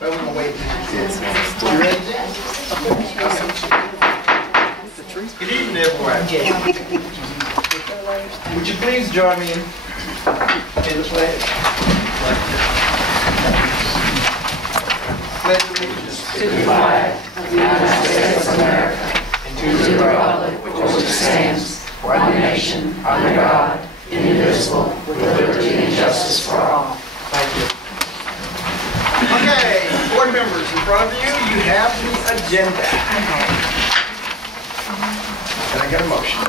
Well, we're gonna wait. You ready, Jen? Good evening, everyone. Would you please join me in the pledge? Pledge allegiance to the flag of the United States of America and to the republic which stands, one nation, under God, indivisible, with liberty and justice for all. Thank you. Okay, board members, in front of you, you have the agenda. Can I get a motion? I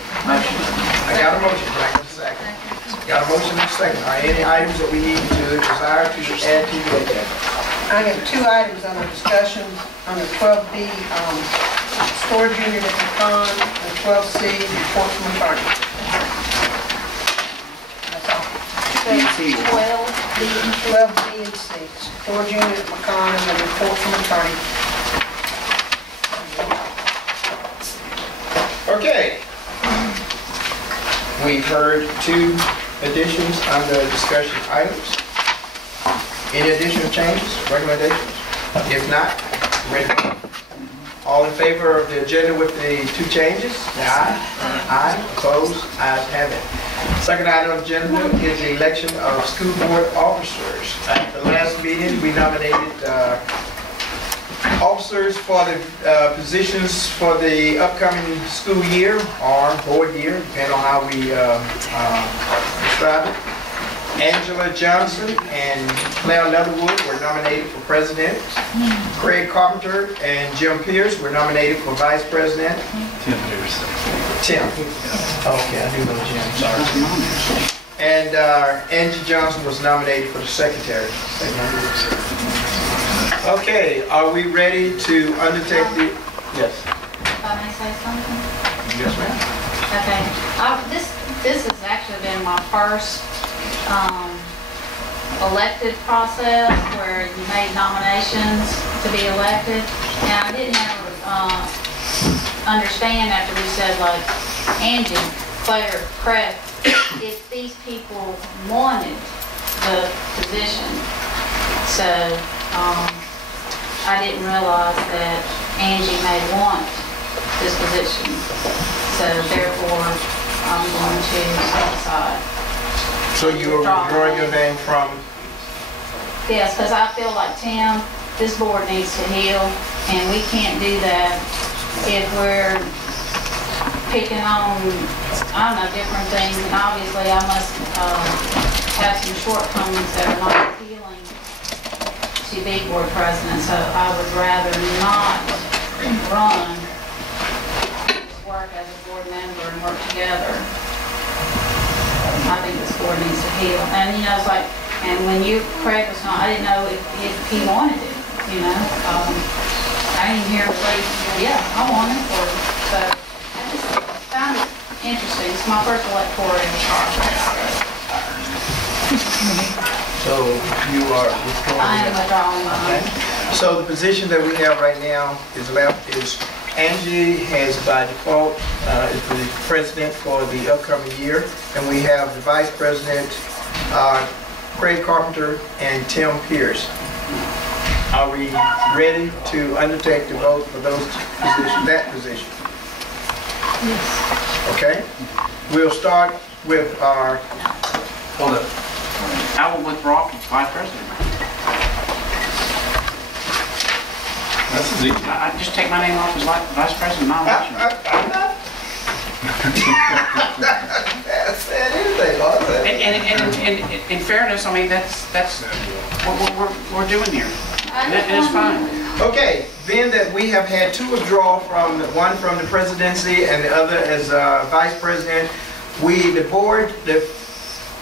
got a motion. Can I get a second? Got a motion and a second. Are any items that we need to desire to add to the agenda? I have two items under discussion under 12B, storage unit at Macon, and 12C, report from attorney. That's all. 12B and C, storage unit at Macon, and the report from attorney. Okay. We've heard two additions under discussion items. Any additional changes, recommendations? If not, ready. All in favor of the agenda with the two changes? Aye. Aye. Opposed? Ayes have it. Second item on the agenda is the election of school board officers. At the last meeting, we nominated officers for the positions for the upcoming school year or board year, depending on how we describe it. Angela Johnson and Claire Leatherwood were nominated for president. Craig Carpenter and Jim Pierce were nominated for vice president. Tim. Okay, I do know Jim, sorry. And Angie Johnson was nominated for the secretary. Okay, are we ready to undertake the... Yes. If I may say something? Yes, ma'am. Okay. This has actually been my first elected process where you made nominations to be elected. And I didn't ever understand after we said, like, Angie, Claire, Craig, if these people wanted the position. So I didn't realize that Angie may want this position. So therefore, I'm going to set aside. So you are withdrawing your name from... Yes, because I feel like, Tim, this board needs to heal, and we can't do that if we're picking on, I don't know, different things. And obviously, I must have some shortcomings that are not appealing to be board president. So I would rather not run, just work as a board member and work together. I think this board needs to heal. And you know, it's like, and when Craig was not, I didn't know if he wanted it, you know. I didn't hear him say, yeah, I want it. Or, so I just found it interesting. It's my first electoral process. So you are withdrawing? I am withdrawing mine. Okay. So the position that we have right now is Angie has by default is the president for the upcoming year, and we have the vice president, Craig Carpenter and Tim Pierce. Are we ready to undertake the vote for those positions, that position? Yes. Okay. We'll start with our... Hold up. I will withdraw from vice president. This is easy. I just take my name off as vice president nomination. I'm not saying anything like that. And in fairness, I mean that's what we're doing here, and it's fine. Okay, being that we have had two withdraw from one from the presidency and the other as vice president, the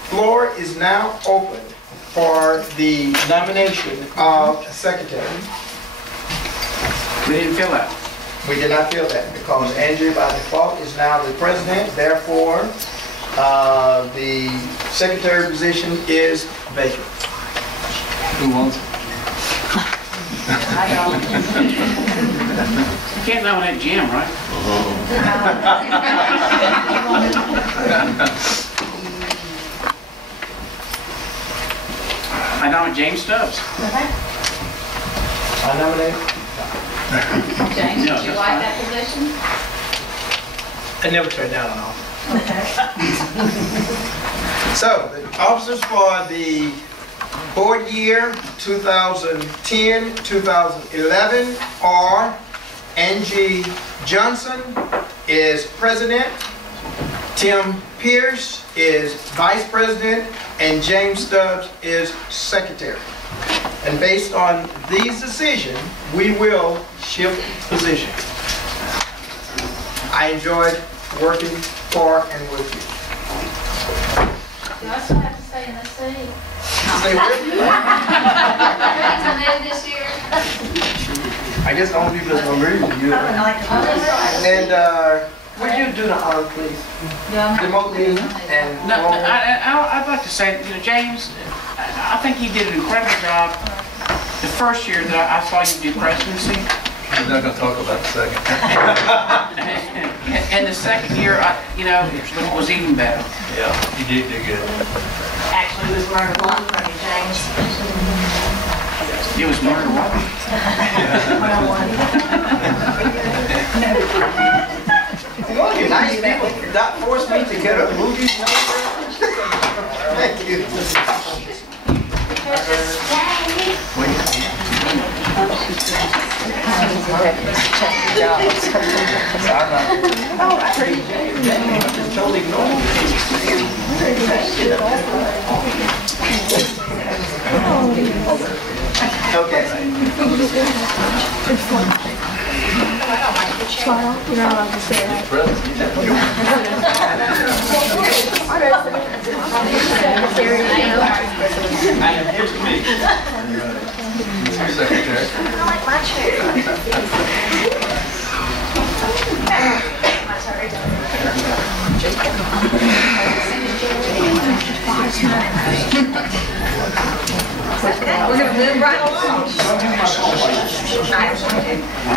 floor is now open for the nomination of secretary. We didn't feel that. We did not feel that because Andrew by default is now the president. Therefore, the secretary position is vacant. Who wants it? I don't. You can't nominate Jim, right? I nominate James Stubbs. Okay. I nominate. James, would you like that position? I never turned down an offer. Okay. So, the officers for the board year 2010-2011 are Angie Johnson is president, Tim Pierce is vice president, and James Stubbs is secretary. And based on these decisions, we will shift positions. I enjoyed working for and with you. Do I still have to stay in this seat? Stay with me. Reason new this year? I guess the only people that's gonna read is you. And would you do the honor, please? Demote me and No, I'd like to say, you know, James, I think you did an incredible job the first year that I saw you do presidency. I'm not going to talk about the second. And the second year, you know, it was even better. Yeah, you did do good. Actually, we've learned a lot from you, James. It was murder what? well, you nice people that forced me to get a movie. Thank you. Totally ignored. Okay. You're I am here to meet. secretary. I like my chair. We're going to move right along.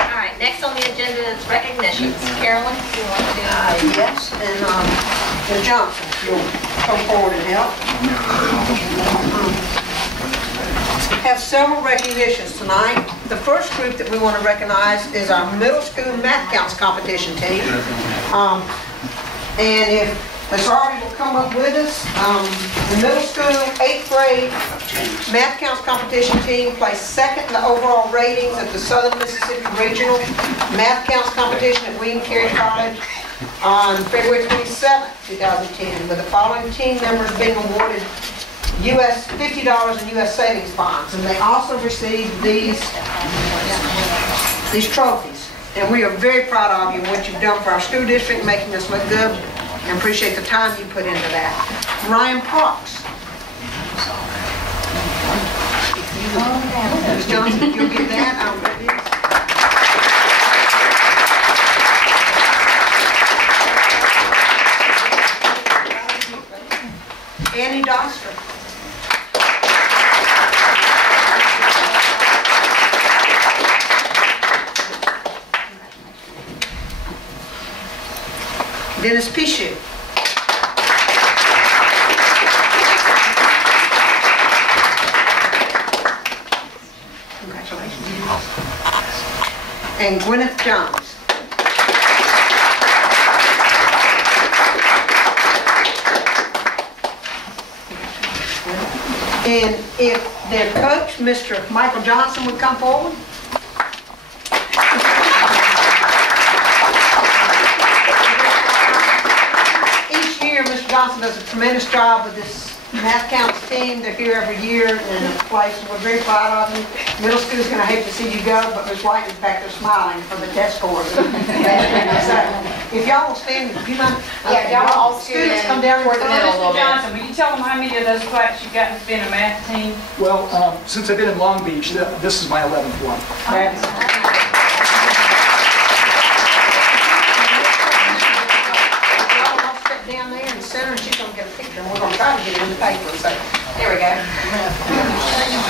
All right, next on the agenda is recognitions. Carolyn, you want to do? Yes, and Ms. Johnson, if you'll come forward and help. Have several recognitions tonight. The first group that we want to recognize is our middle school math counts competition team. And if Ms. Harvey will come up with us, the middle school 8th grade math counts competition team placed second in the overall ratings at the Southern Mississippi Regional Math Counts competition at William Carey College on February 27, 2010, with the following team members being awarded US $50 in US savings bonds, and they also received these trophies. And we are very proud of you and what you've done for our school district, making us look good, and appreciate the time you put into that. Ryan Parks. Ms. Johnson, if you'll get that, I'll get this. Annie Doster. Dennis Pishu. Congratulations. And Gwyneth Johns. And if their coach, Mr. Michael Johnson, would come forward. Each year, Mr. Johnson does a tremendous job with this math counts team. They're here every year in a place, and we're very proud of them. Middle school's going to hate to see you go, but Ms. White is back there smiling for the test scores. So, if y'all will stand, do you mind? Yeah, y'all all scoot Students come down toward the middle a little Mr. bit. Johnson, will you tell them how many of those claps you got to be in a math team? Well, since I've been in Long Beach, this is my 11th one. I'll sit down there in the center, and she's going to get a picture, and we're going to try to get it in the paper. So, there we go.